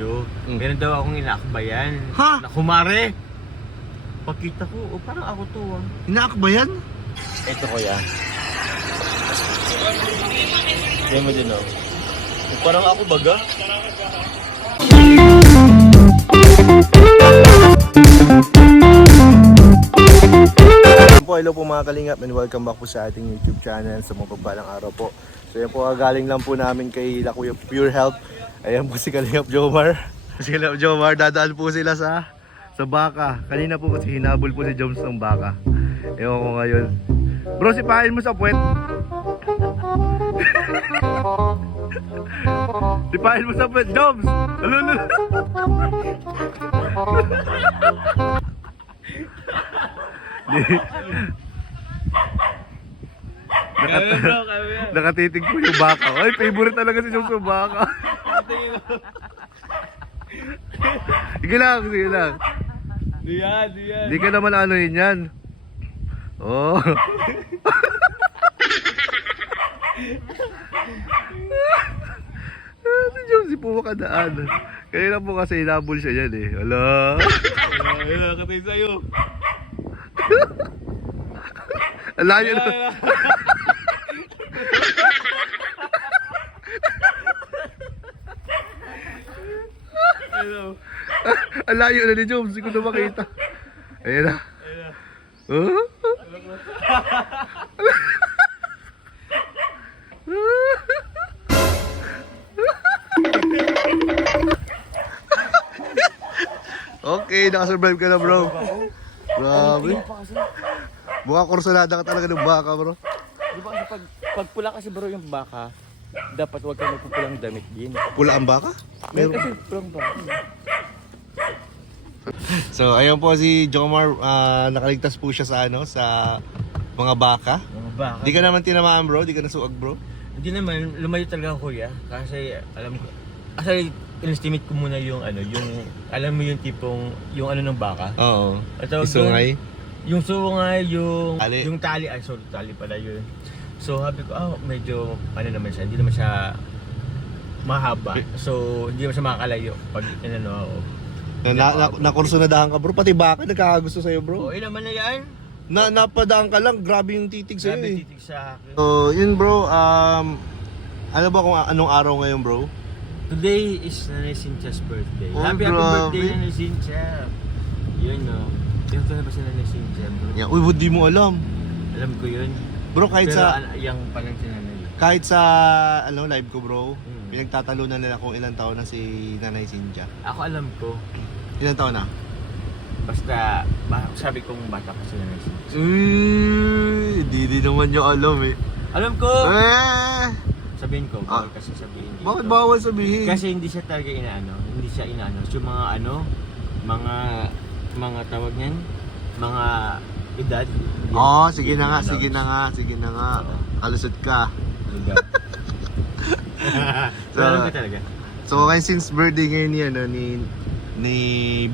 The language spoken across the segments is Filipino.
video. Meron daw akong inaakbayan. Ha? Na kumare. Pagkita ko, parang ako to ah. Inaakbayan? Ito ko yan. Yan mo din oh. Parang ako baga. Hello po mga kalingap and welcome back po sa ating YouTube channel sa mga pagbalang araw po. So yan po, galing lang po namin kay La Kuya Pure Health. Ayan po si Kalingap Jomar. Si Kalingap Jomar, dadaan po sila sa baka. Kanina po kasi hinabol po si Joms ng baka. Ewan ko ngayon. Bro, sipahin mo sa puwet. Sipahin mo sa puwet, Joms! Alulul! Nakatitig po yung baka. Ay, favorite talaga si Joms yung baka. Sige lang, sige lang. Diyan. Di ka naman ano yun yan. Oh. Si Joms po makadaan. Kanina po kasi hinabol siya yan eh. Hala. Ayun, nakatay sa'yo. Alayo na. Alayo na ni Joms. Hindi ko na makita. Ayan na. Oh? Okay, nakasurvive ka na bro. Grabe. Mukha kursunada ka talaga ng baka bro. Di ba kasi pag pula kasi bro yung baka, dapat huwag ka magpupulang damit din. Pula ang baka? Meron kasi pulang baka. So ayun po si Jomar, nakaligtas po siya sa sa mga baka. Mga baka. Di ka naman tinamaan bro, di ka nasuag bro. Hindi naman, lumayo talaga ako kuya. Kasi alam ko, kasi in-estimate ko muna yung alam mo yung tipong, yung ng baka. Oo. At tawag Isungay. Yung sungay, Tali. yung tali, ay sorry, tali pala yun. So sabi ko, medyo, naman siya, hindi naman siya mahaba. So, hindi naman siya makakalayo pag ako. Nakursunadahan ka bro, pati baka nagkakagusto sa'yo bro. Oo, naman na yan. Napadaan ka lang, grabe yung titig sa'yo Grabe eh. titig sa akin. So yun bro, ano ba kung anong araw ngayon bro? Today is Nanay Cynthia's birthday. Oh, Happy grabe. birthday Nanay Cynthia. Yun no. Yung na ba si Nanay Cynthia bro? Yeah, uy, di mo alam. Alam ko yun. Bro, kahit Pero sa yung palang si Nanay. kahit sa live ko bro, Hmm. pinagtatalunan nila kung ilang taon na si Nanay Cynthia. Ako alam ko. Ilang taon na? Basta, sabi kong bata pa si Nanay Cynthia. Di naman niya alam eh. Alam ko! Sabihin ko, Ah. bawal kasi sabihin dito. Bakit bawal sabihin? Kasi hindi siya talaga hindi siya inaano. Yung mga tawag niyan, mga edad. Sige na nga. Oo. Kalusot ka. Lugar. So, Alam ko talaga. So, ngayon since birthday ngayon ni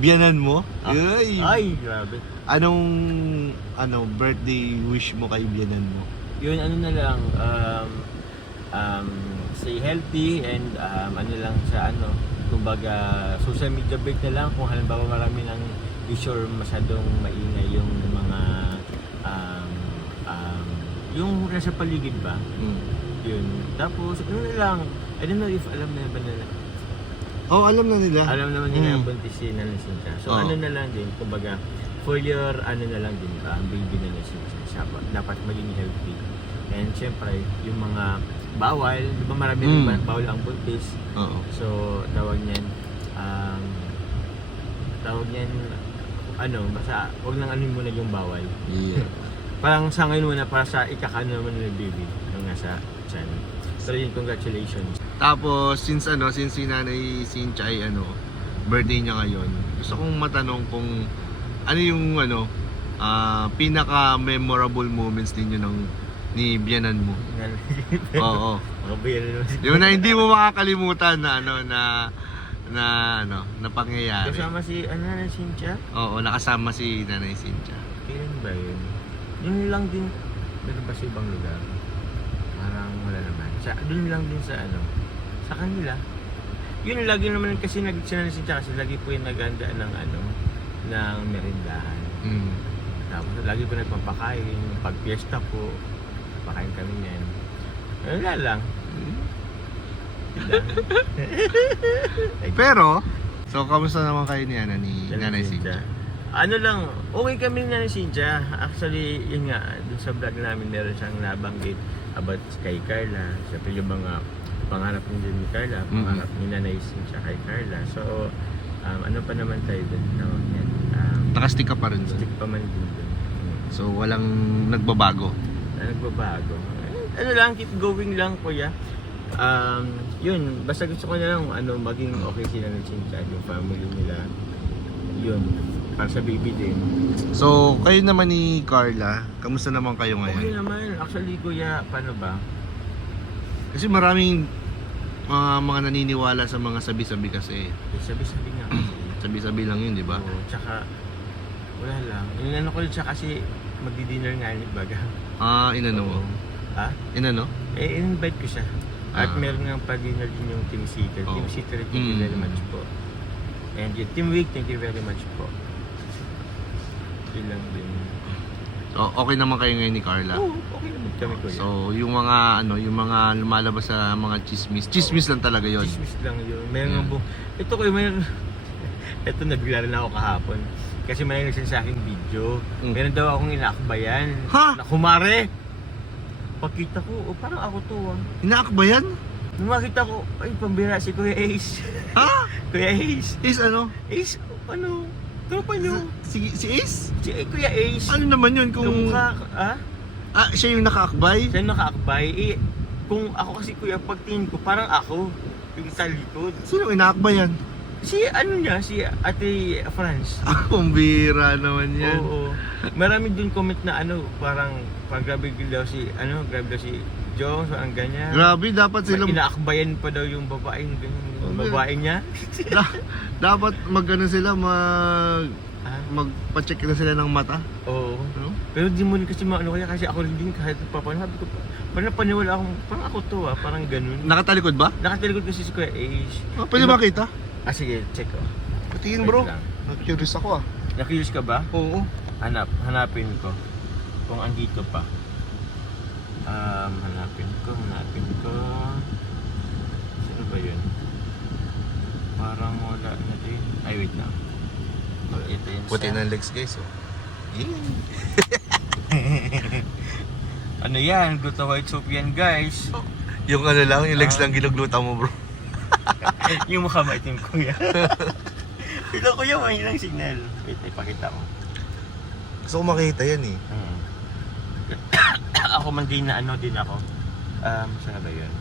biyanan mo, Ay, grabe. anong birthday wish mo kay biyanan mo? Yun, na lang, stay healthy and lang sa kumbaga, social media break na lang kung halimbawa marami ng issue or masyadong maingay yung mga yung nasa paligid ba? Yun. Tapos, na lang, I don't know if alam na ba nila. Oh, alam na nila. Alam naman nila yung buntis si Nanay Cynthia. So, na lang din, kumbaga, for your, na lang din, baby na siya, dapat maging healthy. And syempre, yung mga bawal, di ba marami rin bawal ang buntis. Oo. So, tawag niyan, basta, huwag nang muna yung bawal. Yeah. Parang sa ngayon muna, para sa ikakano naman ng baby, yung nasa tiyan. Pero yun, congratulations. Tapos, since si Nanay Cynthia ay birthday niya ngayon, gusto kong matanong kung ano yung pinaka-memorable moments ninyo ni biyanan mo. Oo. Makabayan na naman. Yung na hindi mo makakalimutan na pangyayari. Kasama si Nanay Cynthia? Oo, nakasama si Nanay Cynthia. Kailan ba yun? Yun lang din, meron ba sa ibang lugar? Parang wala naman. Doon lang din sa kanila. yun lagi naman kasi nagsinansin siya kasi lagi po yung naganda ng ng merindahan. Tapos lagi po nagpapakain, pag fiesta po, pakain kami niyan. Wala lang. Yun lang. Pero, so kamusta naman kayo ni Nanay Cynthia? Ano lang, okay kami ni Nanay Cynthia. Actually, yun nga, dun sa vlog namin meron siyang nabanggit about kay Carla. Siyempre yung mga pangarap din ni Carla, pangarap ni Nanay Cynthia kay Carla. So, ano pa naman tayo dun? No, yan. Nakastick ka pa rin doon? Stick pa man din dun. So walang nagbabago? Nagbabago. Ano lang, keep going lang kuya. Yun, basta gusto ko na lang maging okay sila ng Cynthia, yung family nila. Yun, para sa baby din. So kayo naman ni Carla, kamusta naman kayo ngayon? Okay naman, actually kuya, paano ba? Kasi maraming mga naniniwala sa mga sabi-sabi kasi. Sabi-sabi nga kasi. Sabi-sabi lang yun, di ba? Oo, tsaka wala lang. Yung ko siya kasi magdi-dinner nga ni Baga. Inano mo? Ha? Inano? In-invite ko siya. At meron nga pa-dinner din yung Team Seeker. Oh. Team Seeker, thank you very much po. And yung Team Week, thank you very much po. Yun lang din. So okay naman kayo ngayon ni Carla? Oo, okay naman kami kuya. So yung mga yung mga lumalabas sa mga chismis lang talaga yon. Chismis lang yun. Mayroon nga ito kuya, mayroon. Ito nabigla rin ako kahapon. Kasi may nagsin sa akin video. Meron daw akong inaakbayan. Ha? Nakumare! Pagkita ko, parang ako to Inaakbayan? Nung makita ko, ay pambira si Kuya Ace. Ha? Kuya Ace. Is ano? Ace, tropa nyo. Si Ace? Si Kuya Ace. Ano naman yun kung... siya yung nakaakbay? Siya yung nakaakbay. Kung ako kasi kuya, pagtingin ko, parang ako. Yung sa likod. Sino inaakbayan? Si Ate France. Pambira naman yan. Oo. Marami dun comment na parang grabe daw si Jones, ang ganyan. Grabe, dapat sila... Inaakbayan pa daw yung babae, babae niya. Dapat sila, magpa-check na sila ng mata. Oo. No? Pero di mo rin kasi kaya kasi ako rin din kahit paano, sabi ko, parang paniwala akong, parang ako to parang ganun. Nakatalikod ba? Nakatalikod kasi si Kuya Ace. Pwede makita? Sige, check ko. Patingin bro. Curious ako Na-curious ka ba? Oo. Hanapin ko. Kung andito pa. Hanapin ko. Sino ba yun? Parang wala na din. Ay, wait lang. Ito yun Puti ng legs guys. Ano yan? Gluta white soup yan guys. Yung lang, yung legs lang ginugluta mo bro. Yung mukha maitim kuya. Ito kuya, may ilang signal. Wait, ipakita ko. Gusto ko makita yan eh. Ako man din na din ako. Saan ba yun?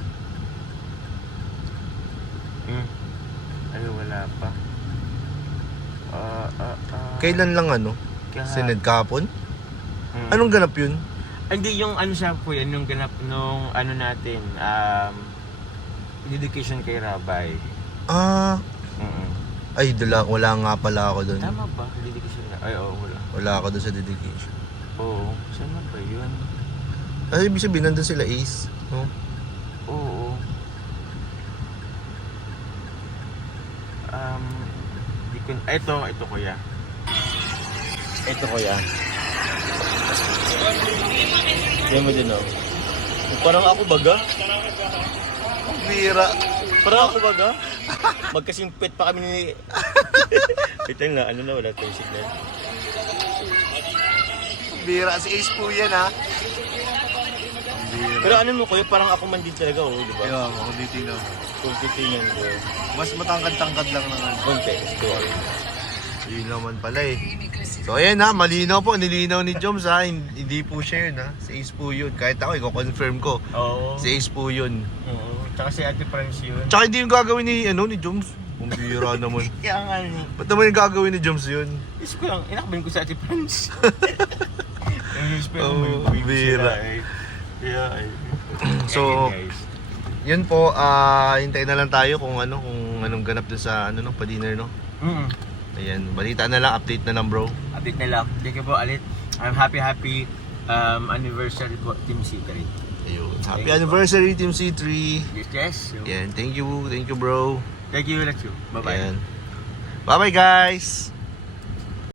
Wala pa. Kailan lang Sined kahapon? Anong ganap yun? Hindi, yung siya kuya, yung ganap nung natin, dedication kay Rabay. Ay, wala nga pala ako doon. Tama ba? Dedication na? Ay, oo, wala. Wala ako doon sa dedication. Oo, saan ba yun? Ay, ibig sabihin nandun sila Ace, no? Oo. Ito kuya. Ito kuya. Yan mo din Parang ako baga. Bira. Parang ako baga. Magkasimpit pa kami ni... Ito na, wala tayong signal. Bira, si Ace po yan ha. Pero mo kuya, parang ako man din talaga di ba? Kaya ako, titinaw. Kung titingnan ko. Mas matangkad-tangkad lang naman. Konti, score. Yun naman pala eh. So ayan ha, malinaw po, nilinaw ni Joms ha. Hindi po siya yun ha, si Ace po yun. Kahit ako, i-confirm ko. Oo. Si Ace po yun. Oo. Tsaka si Ate France yun. Tsaka hindi yung gagawin ni Joms. Bumbira naman. Kaya nga Ba't naman yung gagawin ni Joms yun? Isip ko lang, inakabin ko sa Ate France. Bira. Kaya So, yun po, hintayin na lang tayo kung anong ganap dun sa pa-dinner no. Ayan, balita na lang, update na lang bro. Update na lang. Thank you po ulit. I'm happy anniversary po Team C3. Ayun. Happy anniversary Team C3. Yes. Yan, thank you bro. Thank you, Lachu. Bye-bye. Ayan. Bye-bye guys!